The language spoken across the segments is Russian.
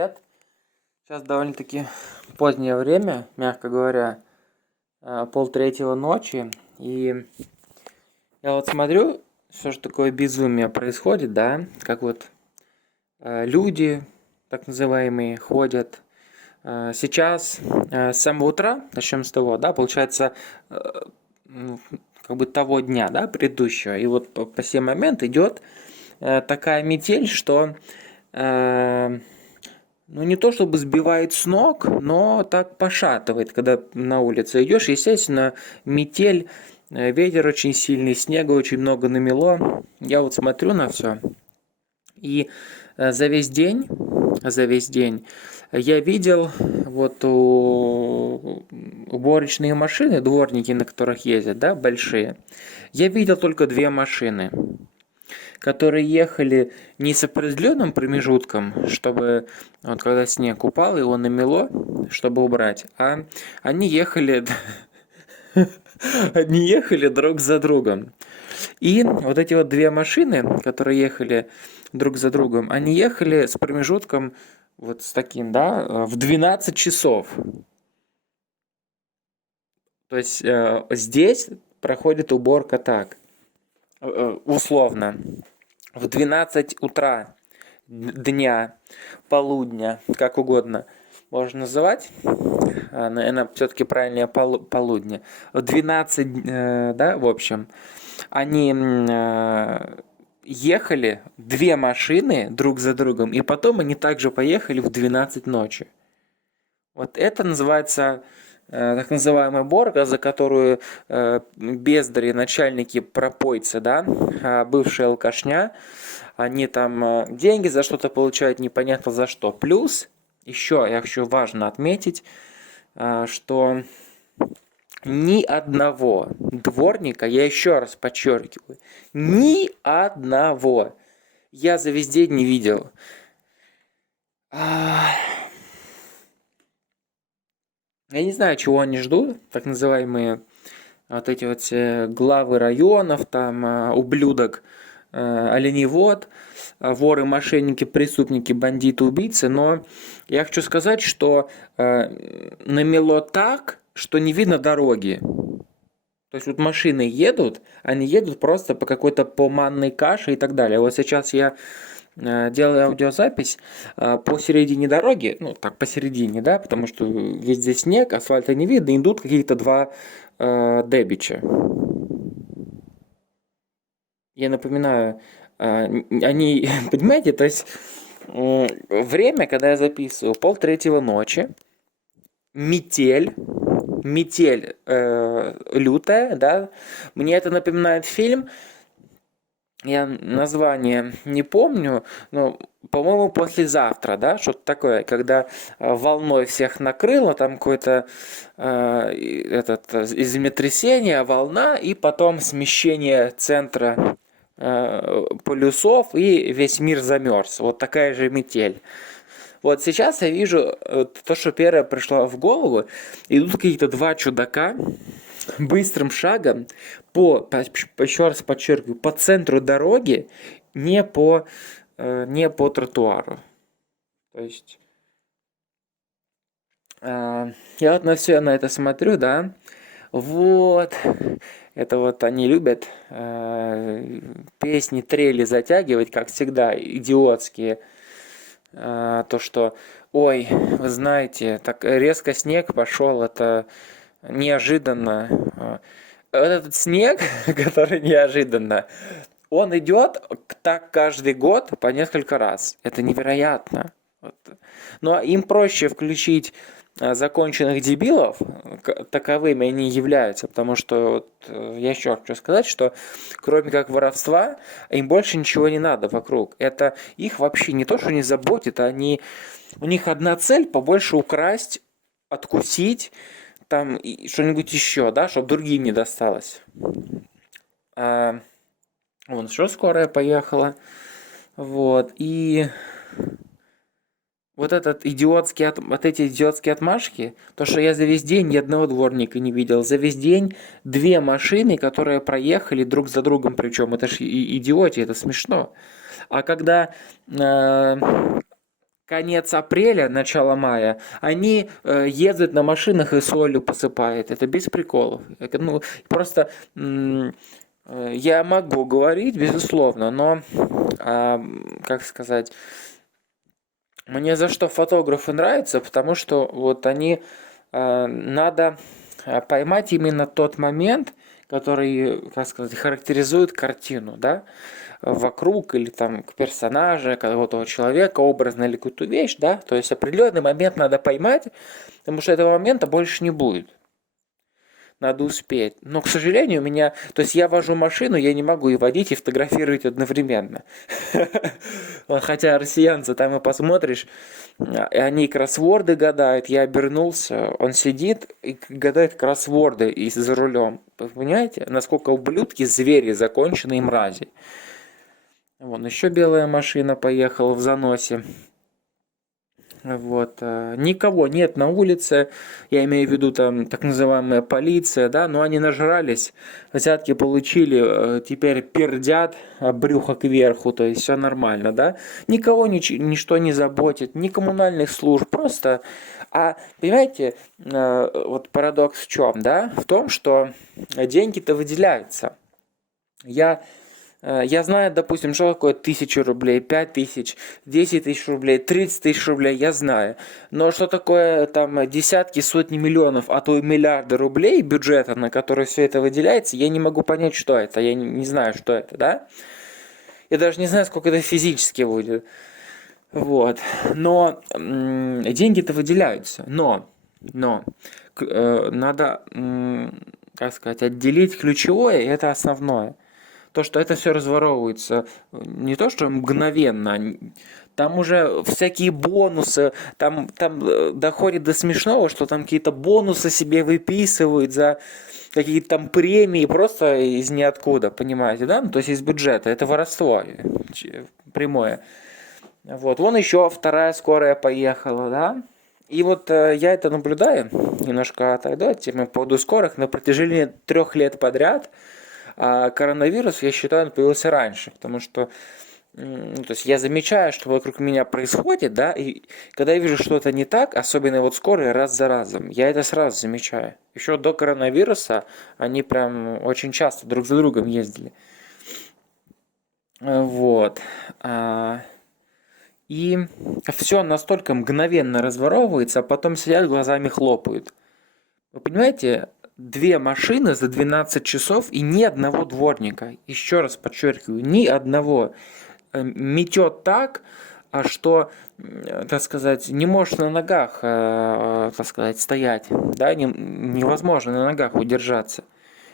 привет. Сейчас довольно-таки позднее время, мягко говоря, 2:30 ночи. И я вот смотрю, что же такое безумие происходит, да? Как вот люди, так называемые, ходят. Сейчас с самого утра, начнем с того, да, получается, как бы того дня, да, предыдущего. И вот по сей момент идет такая метель, что ну, не то чтобы сбивает с ног, но так пошатывает, когда на улице идешь. Естественно, метель, ветер очень сильный, снега очень много намело. Я вот смотрю на все. И за весь день я видел вот уборочные машины, дворники, на которых ездят, да, большие. Я видел только две машины, которые ехали не с определенным промежутком, чтобы вот когда снег упал, его намело, чтобы убрать, а они ехали, они ехали друг за другом. И вот эти вот две машины, которые ехали друг за другом, они ехали с промежутком вот с таким, да, в 12 часов. То есть здесь проходит уборка так, условно, в 12 утра, дня, полудня, как угодно можно называть, наверное, все-таки правильнее полудня, в 12, да, в общем, они ехали, две машины друг за другом, и потом они также поехали в 12 ночи. Вот это называется так называемая борга, за которую бездари, начальники, пропойцы, да, бывшая алкашня, они там деньги за что-то получают, непонятно за что. Плюс, еще я хочу важно отметить, что ни одного дворника, я еще раз подчеркиваю, ни одного я за весь день не видел. Я не знаю, чего они ждут, так называемые вот эти вот все главы районов, там ублюдок, оленевод, воры, мошенники, преступники, бандиты, убийцы, но я хочу сказать, что намело так, что не видно дороги. То есть вот машины едут, они едут просто по какой-то поманной каше и так далее. Вот сейчас я делаю аудиозапись посередине дороги, ну так посередине, да, потому что везде снег, асфальта не видно, идут какие-то два дебича. Я напоминаю, они, понимаете, то есть время, когда я записываю, 2:30 ночи, метель лютая, да, мне это напоминает фильм, я название не помню, но, по-моему, послезавтра, да, что-то такое, когда волной всех накрыло, там какое-то землетрясение, волна, и потом смещение центра полюсов, и весь мир замерз. Вот такая же метель. Вот сейчас я вижу то, что первое пришло в голову, идут какие-то два чудака, быстрым шагом еще раз подчеркиваю, по центру дороги, не по тротуару. То есть я вот на это смотрю, да, вот, это вот они любят песни, трели затягивать, как всегда, идиотские, то, что, ой, вы знаете, так резко снег пошел, это неожиданно. Вот этот снег, который неожиданно, он идет так каждый год по несколько раз. Это невероятно. Вот. Но им проще включить законченных дебилов, таковыми они являются, потому что вот, я еще хочу сказать, что кроме как воровства, им больше ничего не надо вокруг. Это их вообще не то, что не заботит, у них одна цель — побольше украсть, откусить, там и что-нибудь еще, да, чтобы другим не досталось. Вон еще скорая поехала. Вот. И вот эти идиотские отмашки, то, что я за весь день ни одного дворника не видел, за весь день две машины, которые проехали друг за другом, причем это ж идиотия, это смешно. А когда конец апреля, начало мая, они ездят на машинах и солью посыпают. Это без приколов. Ну, просто я могу говорить, безусловно, но, как сказать, мне за что фотографы нравятся, потому что вот они, надо поймать именно тот момент, который, как сказать, характеризует картину, да, вокруг или там к персонажа, какого-то человека, образно или какую-то вещь, да, то есть определенный момент надо поймать, потому что этого момента больше не будет. Надо успеть. Но, к сожалению, у меня... То есть я вожу машину, я не могу и водить, и фотографировать одновременно. Хотя россиянцы, там и посмотришь, они кроссворды гадают. Я обернулся, он сидит и гадает кроссворды и за рулем. Вы понимаете, насколько ублюдки, звери, законченные мрази. Вон еще белая машина поехала в заносе. Вот. Никого нет на улице, я имею в виду там так называемая полиция, да, но они нажрались, взятки получили, теперь пердят брюхо кверху, то есть все нормально, да. Никого ничто не заботит, ни коммунальных служб, просто, понимаете, вот парадокс в чем, да, в том, что деньги-то выделяются. Я знаю, допустим, что такое 1000 рублей, 5000, 10 тысяч рублей, 30 тысяч рублей, я знаю. Но что такое там десятки, сотни миллионов, а то и миллиарды рублей бюджета, на который все это выделяется, я не могу понять, что это. Я не знаю, что это, да? Я даже не знаю, сколько это физически будет. Вот. Но деньги-то выделяются. Но надо, как сказать, отделить ключевое, и это основное. То, что это все разворовывается не то, что мгновенно, там уже всякие бонусы, там доходит до смешного, что там какие-то бонусы себе выписывают за какие-то там премии просто из ниоткуда, понимаете, да? Ну, то есть из бюджета, это воровство прямое. Вот, вон еще вторая скорая поехала, да? И вот я это наблюдаю, немножко отойду от темы по поводу скорых, на протяжении 3 лет подряд. А коронавирус, я считаю, он появился раньше, потому что то есть я замечаю, что вокруг меня происходит, да, и когда я вижу что-то не так, особенно вот скорые раз за разом, я это сразу замечаю. Еще до коронавируса они прям очень часто друг за другом ездили. Вот. И все настолько мгновенно разворовывается, а потом сидят, глазами хлопают. Вы понимаете, 2 машины за 12 часов и ни одного дворника. Еще раз подчеркиваю, ни одного. Метет так, что, так сказать, не можешь на ногах, так сказать, стоять. Да, невозможно на ногах удержаться.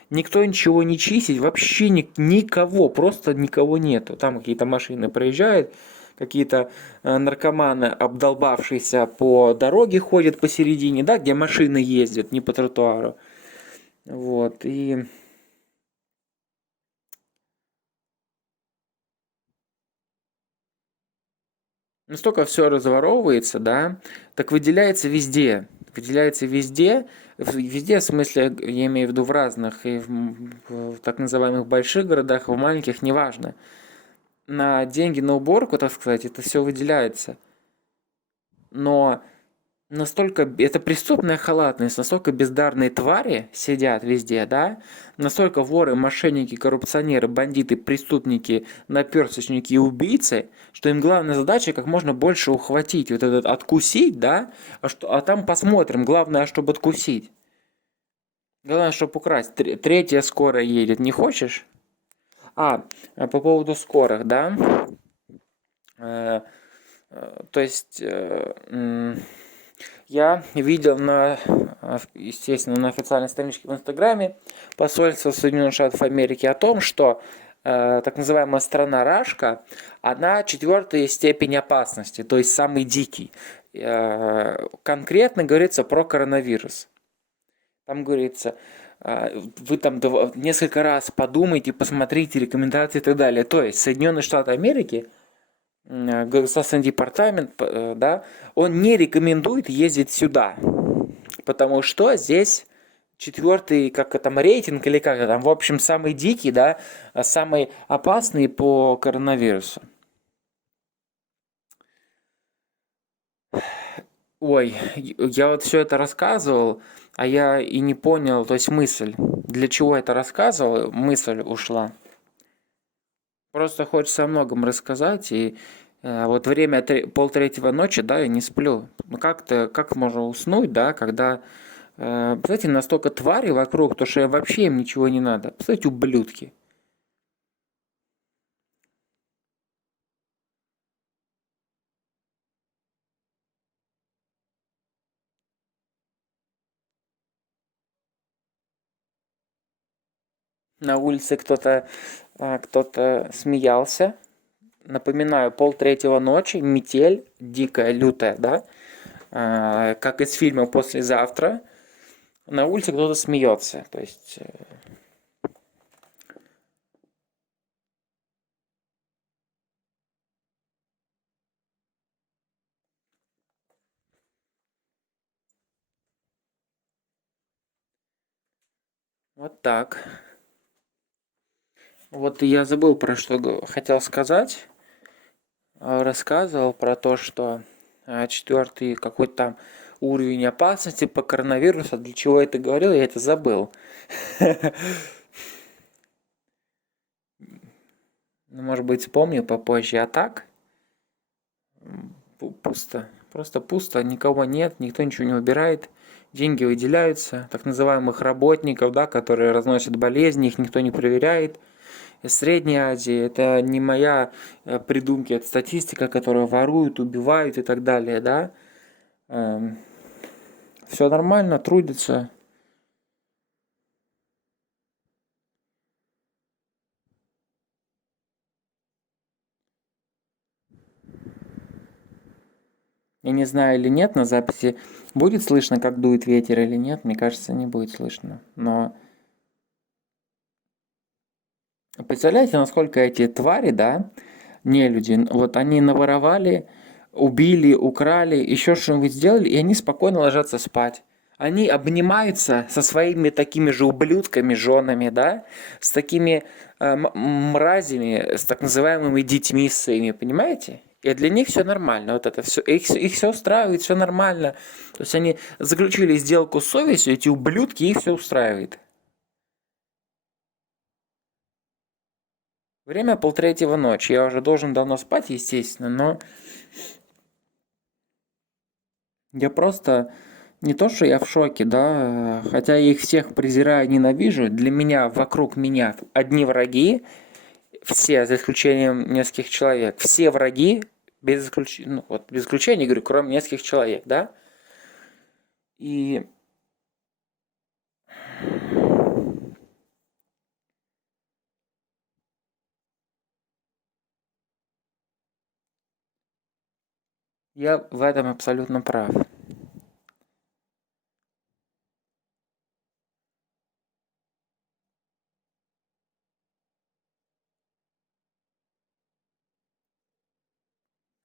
Никто ничего не чистит, вообще никого, просто никого нету. Там какие-то машины проезжают, какие-то наркоманы, обдолбавшиеся по дороге, ходят посередине, да, где машины ездят, не по тротуару. Вот, и настолько все разворовывается, да, так выделяется везде. Выделяется везде, везде, в смысле, я имею в виду в разных, и в так называемых больших городах, в маленьких, неважно. На деньги на уборку, так сказать, это все выделяется. Но настолько это преступная халатность, настолько бездарные твари сидят везде, да, настолько воры, мошенники, коррупционеры, бандиты, преступники, наперсточники и убийцы, что им главная задача как можно больше ухватить, вот этот откусить, да, а там посмотрим, главное, чтобы откусить. Главное, чтобы украсть. Третья скорая едет, не хочешь? По поводу скорых, да. Э, То есть я видел естественно, на официальной страничке в Инстаграме посольства Соединенных Штатов Америки о том, что так называемая страна Рашка, она 4-я степень опасности, то есть самый дикий. Конкретно говорится про коронавирус. Там говорится, вы там несколько раз подумайте, посмотрите рекомендации и так далее. То есть Соединенные Штаты Америки, государственный департамент, да, он не рекомендует ездить сюда, потому что здесь 4-й, как там, рейтинг или как там, в общем, самый дикий, да, самый опасный по коронавирусу. Ой, я вот все это рассказывал, а я и не понял, то есть мысль. Для чего это рассказывал, мысль ушла. Просто хочется о многом рассказать, и вот время полтретьего ночи, да, я не сплю. Ну как-то, как можно уснуть, да, когда, представляете, настолько твари вокруг, то что вообще им ничего не надо. Представляете, ублюдки. На улице кто-то смеялся. Напоминаю, полтретьего ночи, метель, дикая, лютая, да, как из фильма «Послезавтра». На улице кто-то смеется, то есть вот так. Вот я забыл, про что хотел сказать. Рассказывал про то, что четвертый какой-то там уровень опасности по коронавирусу. Для чего я это говорил, я это забыл. Ну, может быть, вспомню попозже. А так, пусто. Просто пусто, никого нет, никто ничего не убирает. Деньги выделяются, так называемых работников, да, которые разносят болезни, их никто не проверяет. Из Средней Азии, это не моя придумки, это статистика, которую воруют, убивают и так далее, да. Все нормально, трудятся. Я не знаю или нет, на записи будет слышно, как дует ветер или нет. Мне кажется, не будет слышно. Но представляете, насколько эти твари, да, не люди, вот они наворовали, убили, украли, еще что-нибудь сделали, и они спокойно ложатся спать. Они обнимаются со своими такими же ублюдками, женами, да, с такими мразями, с так называемыми детьми своими, понимаете? И для них все нормально, вот это все, их все устраивает, все нормально. То есть они заключили сделку с совестью, эти ублюдки, их все устраивает. Время полтретьего ночи, я уже должен давно спать, естественно, но я просто не то, что я в шоке, да, хотя я их всех презираю, ненавижу, для меня, вокруг меня одни враги, все, за исключением нескольких человек, все враги, без исключения, ну, вот, без исключения, говорю, кроме нескольких человек, да, и я в этом абсолютно прав.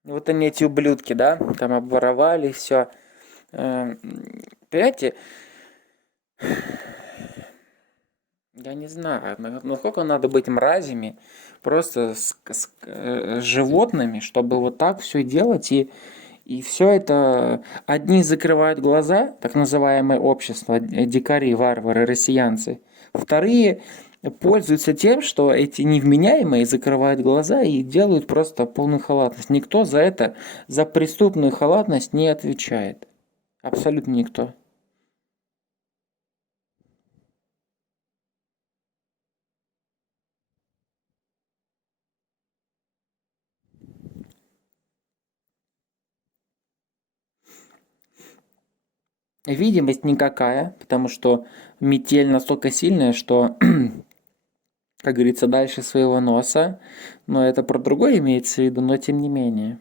Вот они, эти ублюдки, да, там обворовали все. Понимаете, я не знаю, насколько надо быть мразями, просто с животными, чтобы вот так все делать, и все это одни закрывают глаза, так называемое общество, дикари, варвары, россиянцы, вторые пользуются тем, что эти невменяемые закрывают глаза и делают просто полную халатность. Никто за это, за преступную халатность не отвечает. Абсолютно никто. Видимость никакая, потому что метель настолько сильная, что, как говорится, дальше своего носа. Но это про другое имеется в виду, но тем не менее.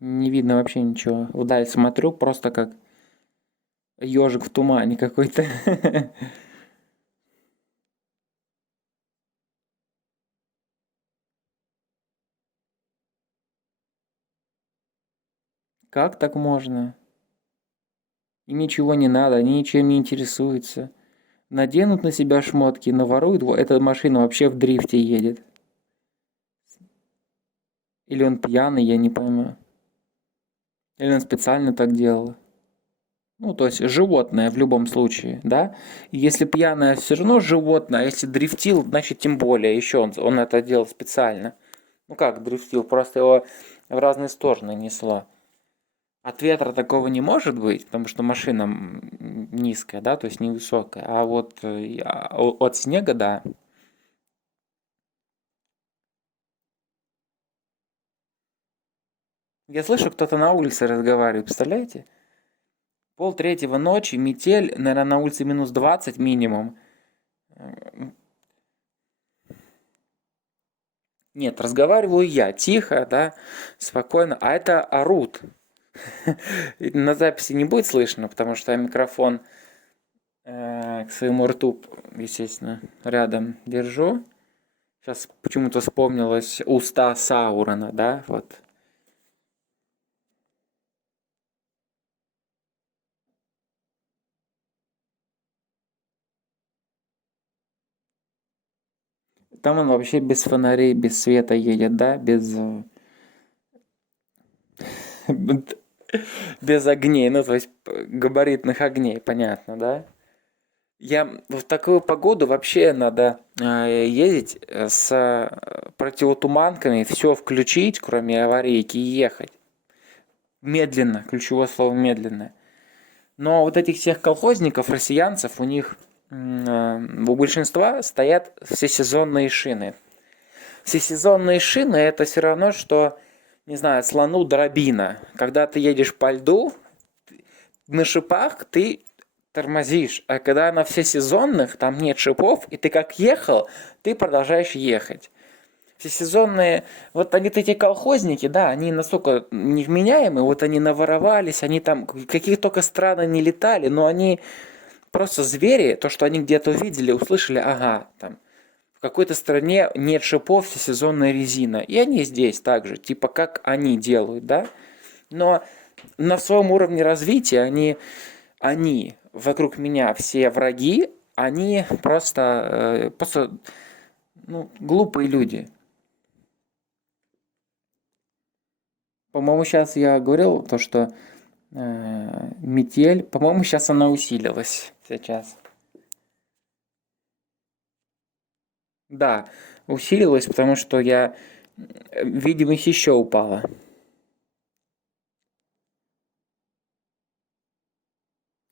Не видно вообще ничего. Вдаль смотрю, просто как ежик в тумане какой-то. Как так можно? Им ничего не надо, они ничем не интересуются. Наденут на себя шмотки, наворуют. Эта машина вообще в дрифте едет. Или он пьяный, я не пойму. Или он специально так делал. Ну, то есть животное в любом случае, да? И если пьяное, все равно животное, а если дрифтил, значит тем более, еще он это делал специально. Ну как дрифтил, просто его в разные стороны несло. От ветра такого не может быть, потому что машина низкая, да, то есть невысокая. А вот от снега, да. Я слышу, кто-то на улице разговаривает, представляете? Пол-третьего ночи, метель, наверное, на улице -20 минимум. Нет, разговариваю я, тихо, да, спокойно, а это орут. На записи не будет слышно, потому что я микрофон к своему рту, естественно, рядом держу. Сейчас почему-то вспомнилось уста Саурона, да, вот. Там он вообще без фонарей, без света едет, да, без огней, ну, то есть габаритных огней, понятно, да? Я в такую погоду вообще надо ездить с противотуманками, все включить, кроме аварийки, и ехать. Медленно, ключевое слово медленно. Но вот этих всех колхозников, россиянцев, у них у большинства стоят всесезонные шины. Всесезонные шины это все равно, что, не знаю, слону дробина. Когда ты едешь по льду, на шипах ты тормозишь, а когда на всесезонных, там нет шипов, и ты как ехал, ты продолжаешь ехать. Всесезонные, вот они эти колхозники, да, они настолько невменяемые, вот они наворовались, они там, какие только страны не летали, но они просто звери, то, что они где-то увидели, услышали, ага, там, в какой-то стране нет шипов, всесезонная резина, и они здесь также, типа как они делают, да, но на своем уровне развития они вокруг меня все враги, они просто ну, глупые люди. По-моему, сейчас я говорил то, что метель, по-моему, сейчас она усилилась сейчас. Да, усилилась, потому что видимость еще упала.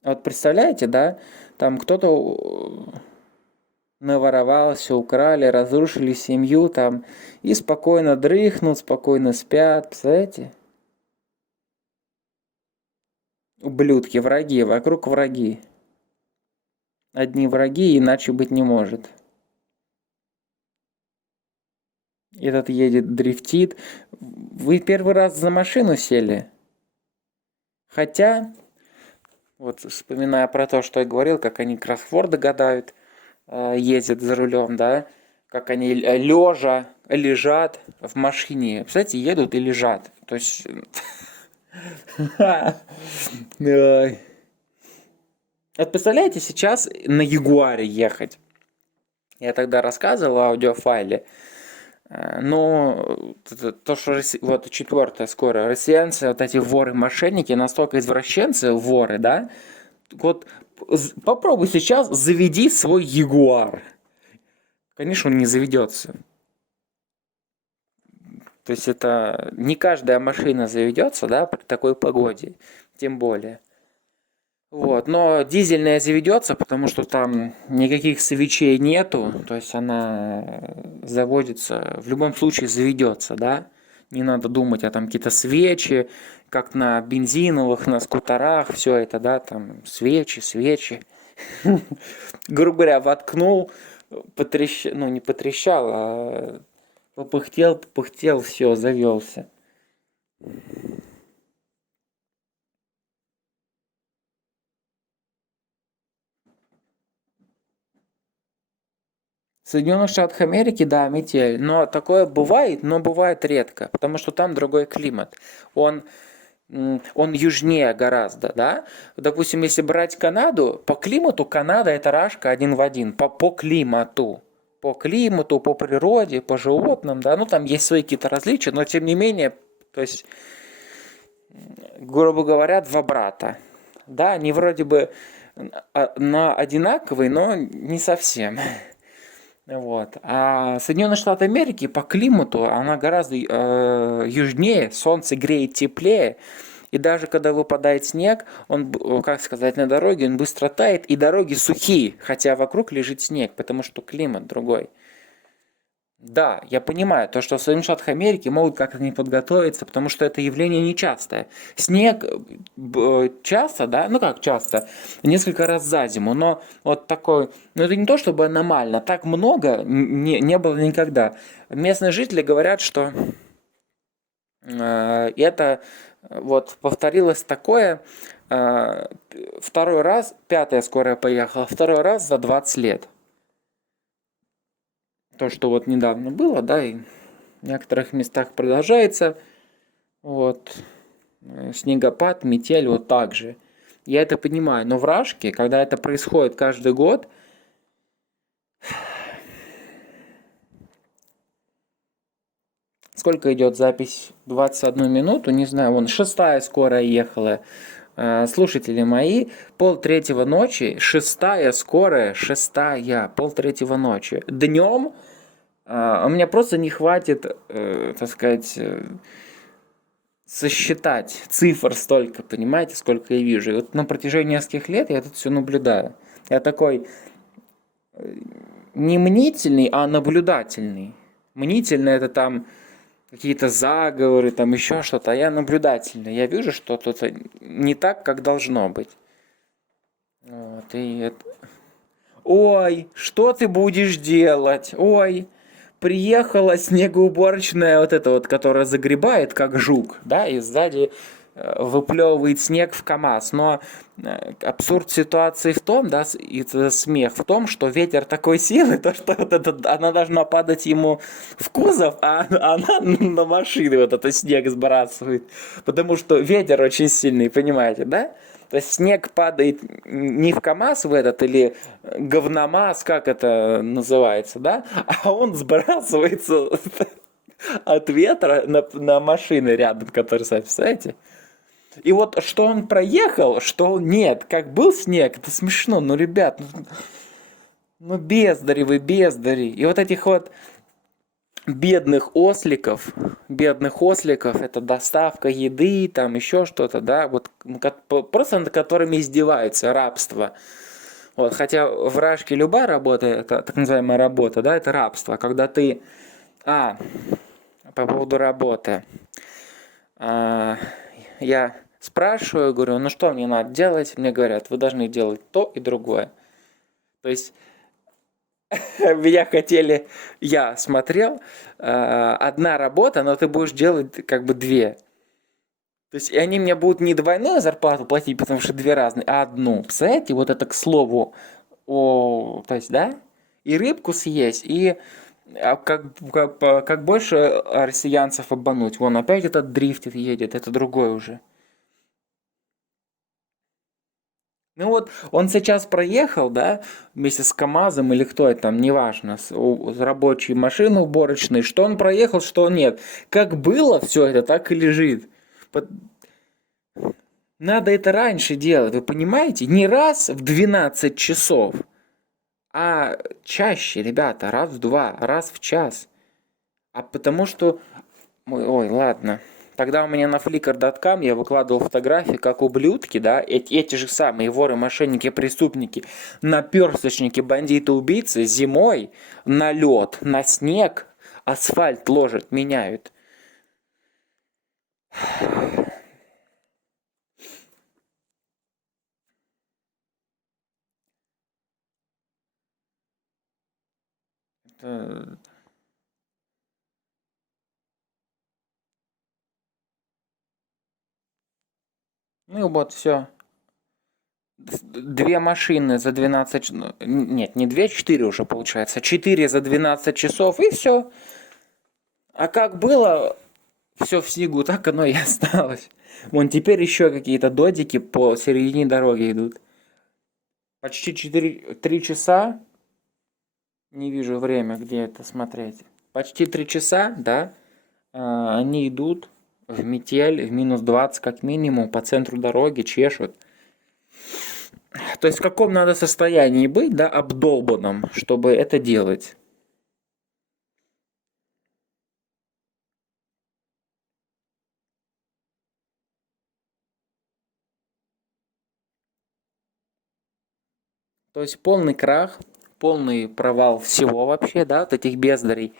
Вот представляете, да, там кто-то наворовался, украли, разрушили семью там и спокойно дрыхнут, спокойно спят, представляете? Ублюдки, враги, вокруг враги. Одни враги, иначе быть не может. Этот едет, дрифтит. Вы первый раз за машину сели? Хотя, вот вспоминая про то, что я говорил, как они кроссворды гадают, ездят за рулем, да, как они лежа лежат в машине. Кстати, едут и лежат. То есть... Вот представляете, сейчас на Ягуаре ехать. Я тогда рассказывал в аудиофайле. Но то, что вот четвертое скоро, россиянцы, вот эти воры-мошенники, настолько извращенцы, воры, да? Вот попробуй сейчас заведи свой Ягуар. Конечно, он не заведется. То есть это не каждая машина заведется, да, при такой погоде, тем более. Вот, но дизельная заведется, потому что там никаких свечей нету, то есть она заводится, в любом случае заведется, да. Не надо думать, а там какие-то свечи, как на бензиновых, на скутерах, все это, да, там свечи. Грубо говоря, воткнул, ну не потрещал, а попыхтел, все, завелся. В Соединенных Штатах Америки, да, метель, но такое бывает, но бывает редко, потому что там другой климат. Он, он южнее гораздо, да. Допустим, если брать Канаду, по климату Канада это рашка один в один, по климату. По климату, по природе, по животным, да, ну там есть свои какие-то различия, но тем не менее, то есть, грубо говоря, два брата. Да, они вроде бы одинаковые, но не совсем. Вот. А Соединенные Штаты Америки по климату, она гораздо южнее, солнце греет теплее, и даже когда выпадает снег, он, как сказать, на дороге, он быстро тает, и дороги сухие, хотя вокруг лежит снег, потому что климат другой. Да, я понимаю, то, что в Соединенных Штатах Америки могут как-то не подготовиться, потому что это явление нечастое. Снег часто, да, ну как часто, несколько раз за зиму, но вот такой, ну это не то чтобы аномально, так много не было никогда. Местные жители говорят, что это вот повторилось такое второй раз, пятая скорая поехала, второй раз за 20 лет. То, что вот недавно было, да, и в некоторых местах продолжается. Вот. Снегопад, метель, вот так же. Я это понимаю. Но в Рашке, когда это происходит каждый год, сколько идет запись? 21 минуту, не знаю, вон шестая скорая ехала. Слушатели мои, полтретьего ночи, шестая скорая, шестая, полтретьего ночи. Днем у меня просто не хватит, так сказать, сосчитать цифр столько, понимаете, сколько я вижу. И вот на протяжении нескольких лет я тут все наблюдаю. Я такой не мнительный, а наблюдательный. Мнительный это там какие-то заговоры, там еще что-то, а я наблюдательный. Я вижу, что тут не так, как должно быть. Вот, и это... Ой, что ты будешь делать? Ой, приехала снегоуборочная вот эта вот, которая загребает, как жук, да, и сзади выплевывает снег в КамАЗ. Но абсурд ситуации в том, да, и смех в том, что ветер такой силы, то что вот она должна падать ему в кузов, а она на машины вот это снег сбрасывает. Потому что ветер очень сильный, понимаете, да? То есть снег падает не в КамАЗ в этот или говномаз, как это называется, да, а он сбрасывается от ветра на машины рядом, которые, представляете? И вот что он проехал, что нет, как был снег, это смешно, ну, ребят, ну бездари вы, бездари. И вот этих вот бедных осликов, это доставка еды, там еще что-то, да, вот просто над которыми издеваются, рабство. Вот, хотя в Рашке любая работа, это так называемая работа, да, это рабство, когда ты, по поводу работы, я спрашиваю, говорю, ну что мне надо делать, мне говорят, вы должны делать то и другое. То есть меня хотели, я смотрел, одна работа, но ты будешь делать как бы две. То есть и они мне будут не двойную зарплату платить, потому что две разные, а одну. Представляете, вот это к слову, то есть, да? И рыбку съесть, и как больше россиянцев обмануть. Вон опять этот дрифтит, едет, это другой уже. Ну вот, он сейчас проехал, да, вместе с КамАЗом или кто это там, неважно, с рабочей машины уборочной, что он проехал, что нет. Как было все это, так и лежит. Надо это раньше делать, вы понимаете? Не раз в 12 часов, а чаще, ребята, раз в два, раз в час. А потому что... Ой, ладно. Тогда у меня на flickr.com я выкладывал фотографии, как ублюдки, да, эти же самые воры, мошенники, преступники, наперсточники, бандиты, убийцы зимой на лед, на снег, асфальт ложат, меняют. Это... Ну вот, все. Две машины за 12... Нет, не две, четыре уже получается. Четыре за 12 часов, и все. А как было все в снегу, так оно и осталось. Вон теперь еще какие-то додики по середине дороги идут. Почти 3 часа. Не вижу время, где это смотреть. Почти 3 часа, да. Они идут в метель, в -20 как минимум, по центру дороги чешут. То есть в каком надо состоянии быть, да, обдолбанном, чтобы это делать? То есть полный крах, полный провал всего вообще, да, вот этих бездарей.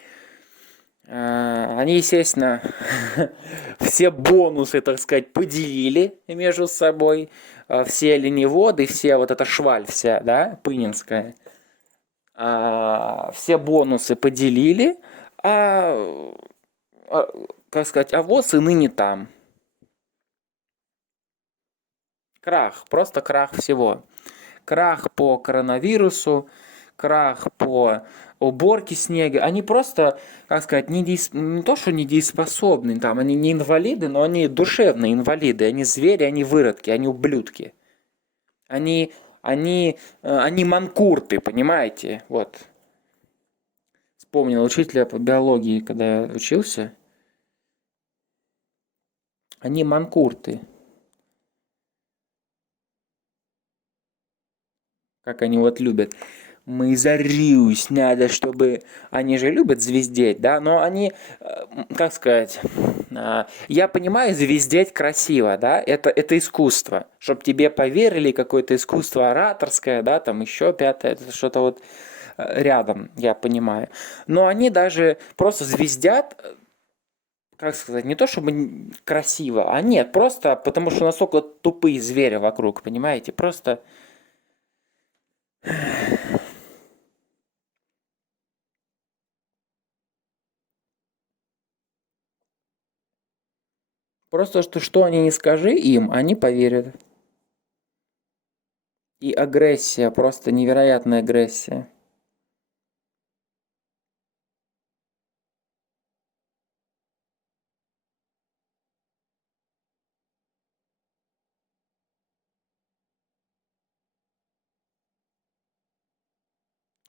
Они, естественно, все бонусы, так сказать, поделили между собой. Все оленеводы, все вот эта шваль вся, да, пынинская. Все бонусы поделили, а, а, как сказать, а ВОЗ и ныне там. Крах, просто крах всего. Крах по коронавирусу, крах по уборке снега. Они просто, как сказать, не то, что недееспособны, там, они не инвалиды, но они душевные инвалиды. Они звери, они выродки, они ублюдки. Они манкурты, понимаете? Вот. Вспомнил учителя по биологии, когда я учился. Они манкурты. Как они вот любят. Мы зарюсь, надо, чтобы... Они же любят звездеть, да, но они, как сказать, я понимаю, звездеть красиво, да, это искусство. Чтоб тебе поверили, какое-то искусство ораторское, да, там еще пятое, это что-то вот рядом, я понимаю. Но они даже просто звездят, как сказать, не то чтобы красиво, а нет, просто потому что настолько тупые звери вокруг, понимаете, просто... Просто что они не скажи им, они поверят. И агрессия, просто невероятная агрессия.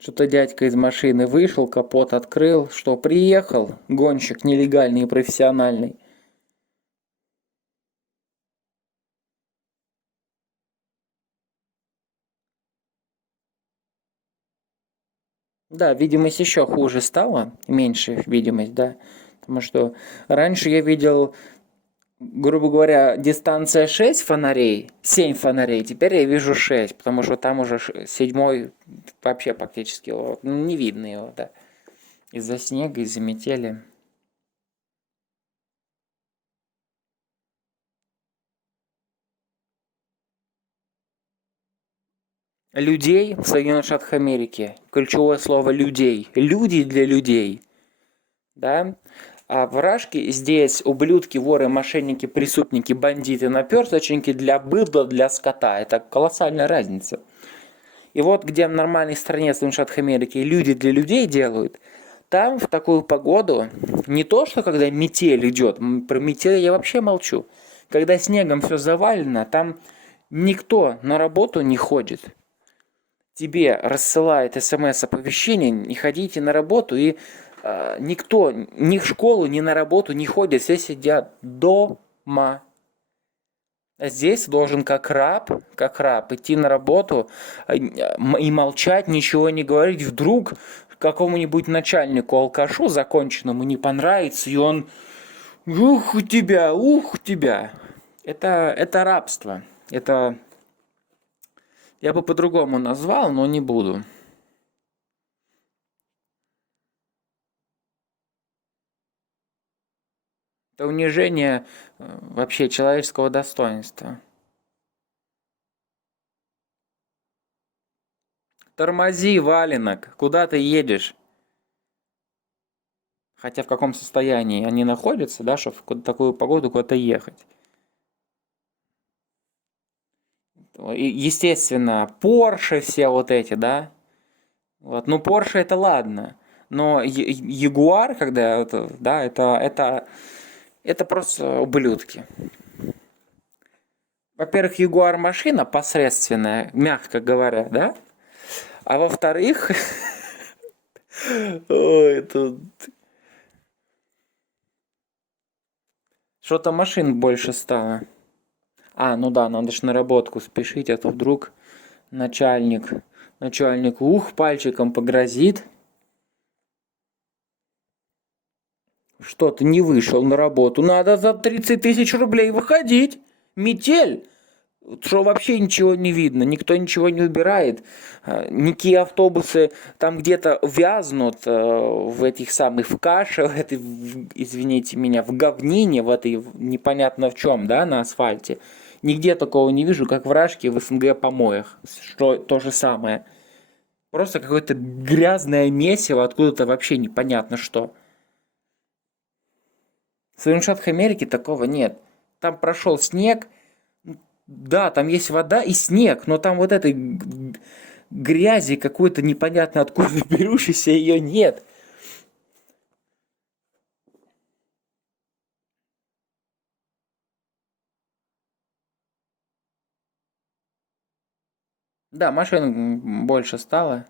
Что-то дядька из машины вышел, капот открыл, что приехал, гонщик нелегальный и профессиональный. Да, видимость еще хуже стала, меньше видимость, да. Потому что раньше я видел, грубо говоря, дистанция 6 фонарей, 7 фонарей, теперь я вижу 6, потому что там уже седьмой вообще практически не видно его, да. Из-за снега, из-за метели. Людей в Соединенных Штатах Америки. Ключевое слово людей. Люди для людей. Да? А вражки здесь ублюдки, воры, мошенники, преступники, бандиты, наперсточники для быдла, для скота. Это колоссальная разница. И вот где в нормальной стране Соединенных Штатах Америки люди для людей делают, там в такую погоду не то, что когда метель идет, про метель я вообще молчу. Когда снегом все завалено, там никто на работу не ходит. Тебе рассылает смс-оповещение, не ходите на работу, и никто ни в школу, ни на работу не ходит, все сидят дома. А здесь должен как раб идти на работу и молчать, ничего не говорить. Вдруг какому-нибудь начальнику алкашу законченному не понравится, и он ух у тебя. Это рабство. Это я бы по-другому назвал, но не буду. Это унижение вообще человеческого достоинства. Тормози, валенок, куда ты едешь? Хотя в каком состоянии они находятся, да, чтобы в такую погоду куда-то ехать. Естественно, Порше все вот эти, да. Вот. Ну, Порше это ладно. Но Ягуар, когда это, да, это просто ублюдки. Во-первых, Ягуар машина посредственная, мягко говоря, да? А во-вторых, ой, это что-то машин больше стало. Ну да, надо ж на работку спешить, а то вдруг начальник, начальник, пальчиком погрозит. Что ты не вышел на работу? Надо за 30 тысяч рублей выходить. Метель. Что вообще ничего не видно, никто ничего не убирает. Никакие автобусы там где-то вязнут в этих самых, в каше, в этой, извините меня, в говнине, в этой непонятно в чем, да, на асфальте. Нигде такого не вижу, как в Рашке в СНГ помоях, что то же самое. Просто какое-то грязное месиво, откуда-то вообще непонятно что. В Соединенных Штатах Америки такого нет. Там прошел снег, да, там есть вода и снег, но там вот этой грязи какой-то непонятно откуда берущейся ее нет. Да, машин больше стало.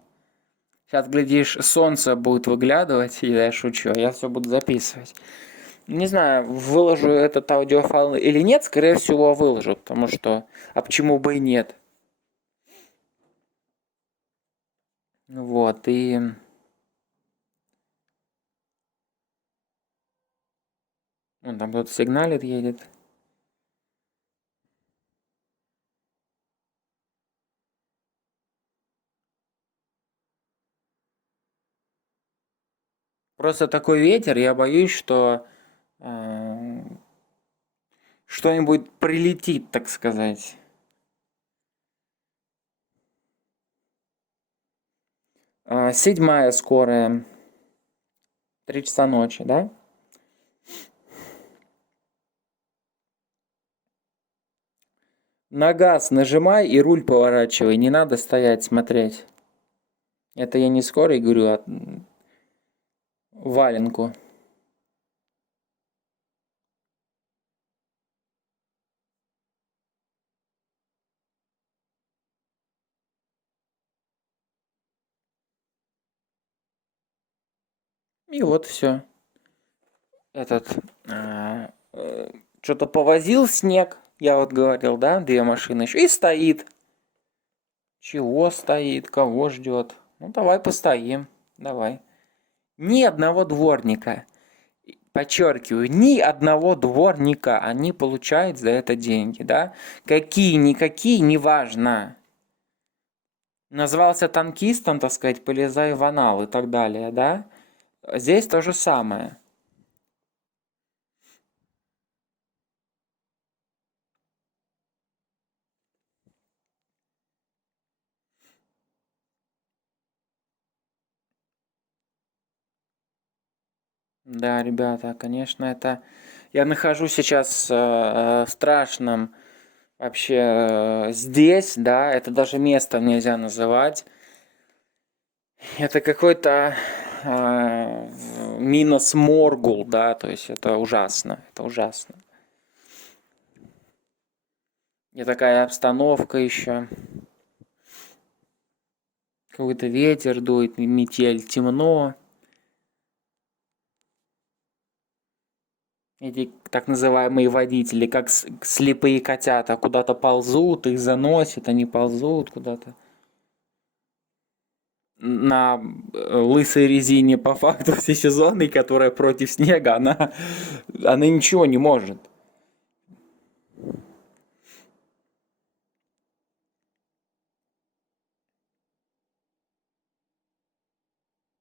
Сейчас, глядишь, солнце будет выглядывать, и я шучу, я все буду записывать. Не знаю, выложу этот аудиофайл или нет, скорее всего выложу, потому что, а почему бы и нет. Вот, и вон там кто-то сигналит, едет. Просто такой ветер, я боюсь, что э, что-нибудь прилетит, так сказать. 7 скорая, 3 часа ночи, да? На газ нажимай и руль поворачивай, не надо стоять смотреть. Это я не скорый говорю, а валенку. И вот все. Этот что-то повозил снег, я вот говорил, да, 2 машины еще, и стоит. Чего стоит, кого ждет? Ну давай постоим, давай. Ни одного дворника. Подчеркиваю, ни одного дворника. Они получают за это деньги, да? Какие-никакие, неважно. Назвался танкистом, так сказать, полезай в анал и так далее, да? Здесь то же самое. Да, ребята, конечно, это... Я нахожусь сейчас в страшном вообще здесь, да, это даже местом нельзя называть. Это какой-то минус Моргул, да, то есть это ужасно, это ужасно. И такая обстановка еще. Какой-то ветер дует, метель, темно. Эти так называемые водители, как слепые котята, куда-то ползут, их заносит, они ползут куда-то. На лысой резине по факту всесезонной, которая против снега, она ничего не может.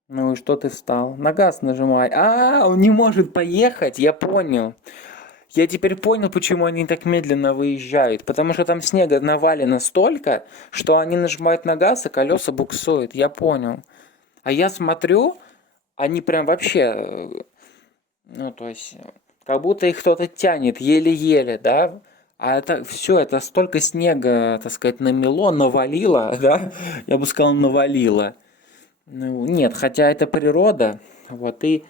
Ну и что ты встал? На газ нажимай. Он не может поехать, я понял. Я теперь понял, почему они так медленно выезжают. Потому что там снега навалено столько, что они нажимают на газ, и колеса буксуют. Я понял. А я смотрю, они прям вообще, ну то есть, как будто их кто-то тянет еле-еле, да? А это все, это столько снега, так сказать, намело, навалило, да? Я бы сказал, навалило. Ну, нет, хотя это природа, вот, и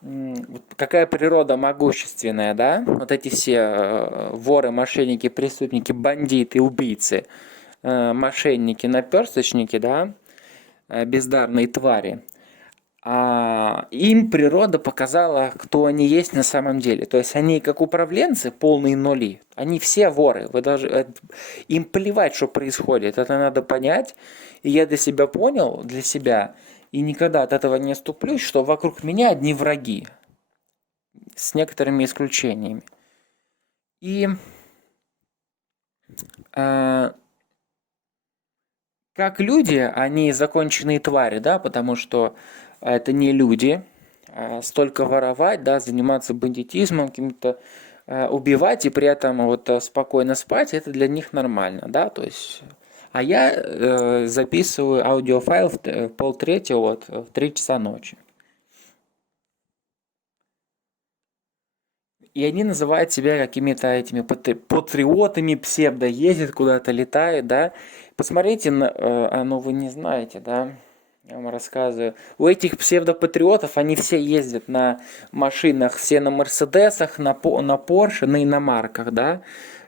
вот какая природа могущественная, да? Вот эти все воры, мошенники, преступники, бандиты, убийцы, мошенники, наперсточники, да? Бездарные твари. А им природа показала, кто они есть на самом деле. То есть они как управленцы, полные нули. Они все воры. Вы даже, им плевать, что происходит. Это надо понять. И я для себя понял, для себя, и никогда от этого не отступлюсь, что вокруг меня одни враги. С некоторыми исключениями. И э, как люди, они законченные твари, да, потому что это не люди. Столько воровать, да, заниматься бандитизмом, каким-то убивать и при этом вот спокойно спать, это для них нормально, да, то есть. А я записываю аудиофайл в полтретьего, вот, в 3 часа ночи. И они называют себя какими-то этими патриотами, псевдо ездят куда-то, летают, да. Посмотрите, ну вы не знаете, да, я вам рассказываю. У этих псевдопатриотов, они все ездят на машинах, все на Мерседесах, на Порше, на иномарках, да.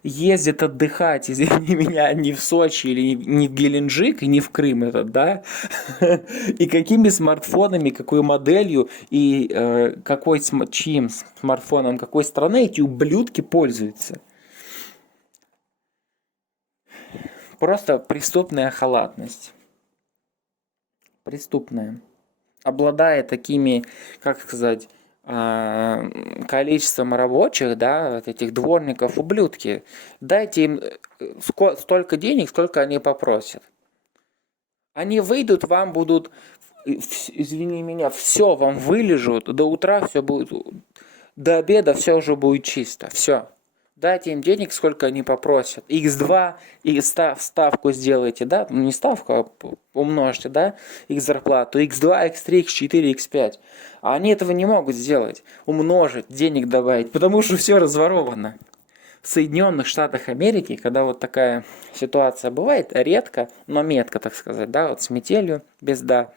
Ездят отдыхать, извини меня, не в Сочи или не в Геленджик и не в Крым этот, да. И какими смартфонами, какой моделью и чьим смартфоном какой страны эти ублюдки пользуются. Просто преступная халатность. Преступная. Обладая такими, как сказать, количеством рабочих, да, вот этих дворников, ублюдки, дайте им столько денег, сколько они попросят. Они выйдут, вам будут, извини меня, все вам вылежут, до утра все будет, до обеда все уже будет чисто, все. Дайте им денег, сколько они попросят. X2 и ставку сделайте, да, не ставку, а умножьте, да, их зарплату. X2, X3, X4, X5. А они этого не могут сделать. Умножить, денег добавить, потому что все разворовано. В Соединенных Штатах Америки, когда вот такая ситуация бывает, редко, но метко, так сказать, да, вот с метелью, без «да»,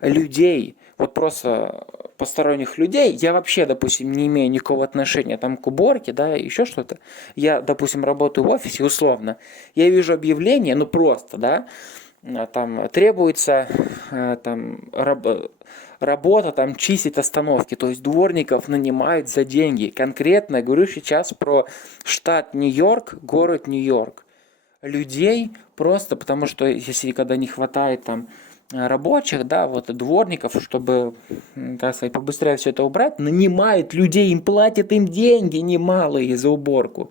людей, вот просто посторонних людей, я вообще, допустим, не имею никакого отношения там к уборке, да, еще что-то. Я, допустим, работаю в офисе условно, я вижу объявление, ну просто, да, там требуется там работа, там чистить остановки, то есть дворников нанимают за деньги. Конкретно говорю сейчас про штат Нью-Йорк, город Нью-Йорк. Людей просто потому что если когда не хватает там рабочих, да, вот дворников, чтобы, так сказать, побыстрее все это убрать, нанимают людей, им платят им деньги немалые за уборку.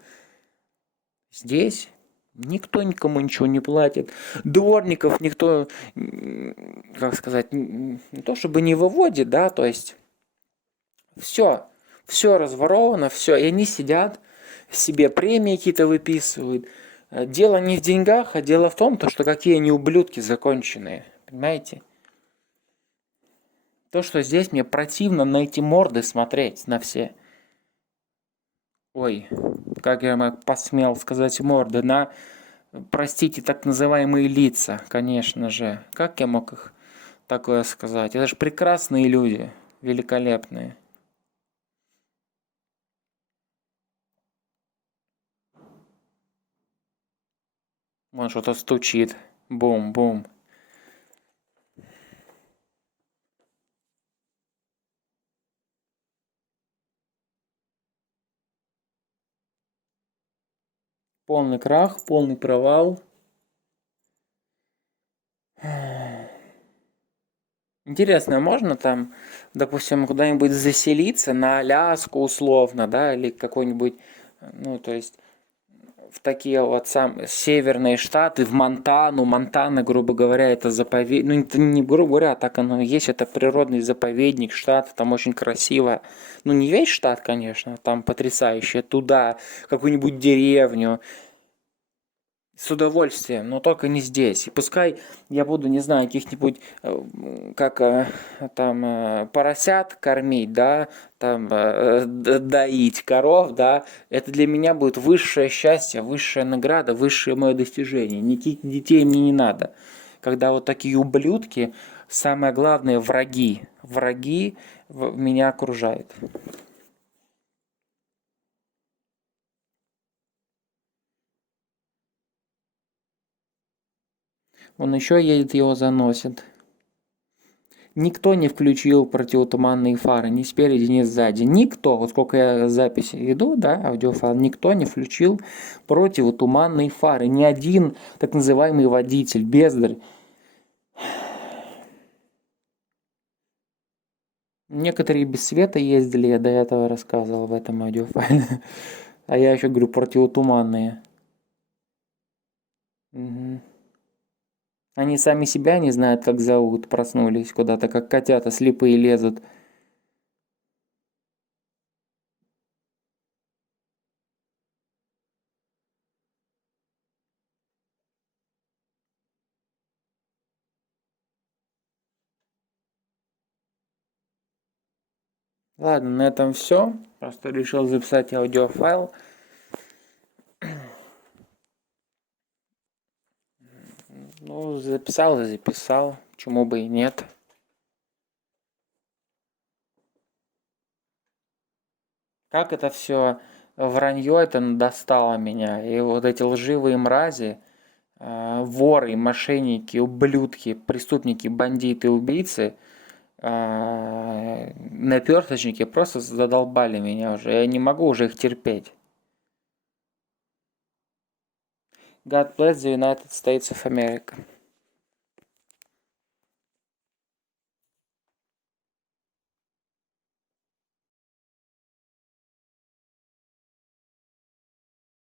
Здесь никто никому ничего не платит. Дворников никто, как сказать, не то чтобы не выводит, да, то есть все разворовано, все, и они сидят, себе премии какие-то выписывают. Дело не в деньгах, а дело в том, что какие они ублюдки законченные, понимаете? То, что здесь мне противно на эти морды смотреть, на все. Ой, как я посмел сказать морды, на, простите, так называемые лица, конечно же. Как я мог их такое сказать? Это же прекрасные люди, великолепные. Вон что-то стучит. Бум-бум. Полный крах, полный провал. Интересно, а можно там, допустим, куда-нибудь заселиться на Аляску условно, да, или какой-нибудь, ну, то есть в такие вот северные штаты, в Монтану. Монтана, грубо говоря, это заповедник, ну это не грубо говоря, а так оно и есть, это природный заповедник, штат, там очень красиво. Ну не весь штат, конечно, там потрясающе. Туда, какую-нибудь деревню, с удовольствием, но только не здесь. И пускай я буду, не знаю, каких-нибудь, как там поросят кормить, да, там доить коров, да, это для меня будет высшее счастье, высшая награда, высшее мое достижение. Никаких детей мне не надо. Когда вот такие ублюдки, самое главное, враги меня окружают. Он еще едет, его заносит. Никто не включил противотуманные фары ни спереди, ни сзади. Никто, вот сколько я записи веду, да, аудиофайл, никто не включил противотуманные фары. Ни один так называемый водитель, бездарь. Некоторые без света ездили, я до этого рассказывал в этом аудиофайле. А я еще говорю противотуманные. Мгм. Они сами себя не знают, как зовут, проснулись куда-то, как котята слепые лезут. Ладно, на этом все. Просто решил записать аудиофайл. Ну, записал и записал. Почему бы и нет. Как это все вранье это достало меня. И вот эти лживые мрази, воры, мошенники, ублюдки, преступники, бандиты, убийцы, наперсточники просто задолбали меня уже. Я не могу уже их терпеть. God bless the United States of America.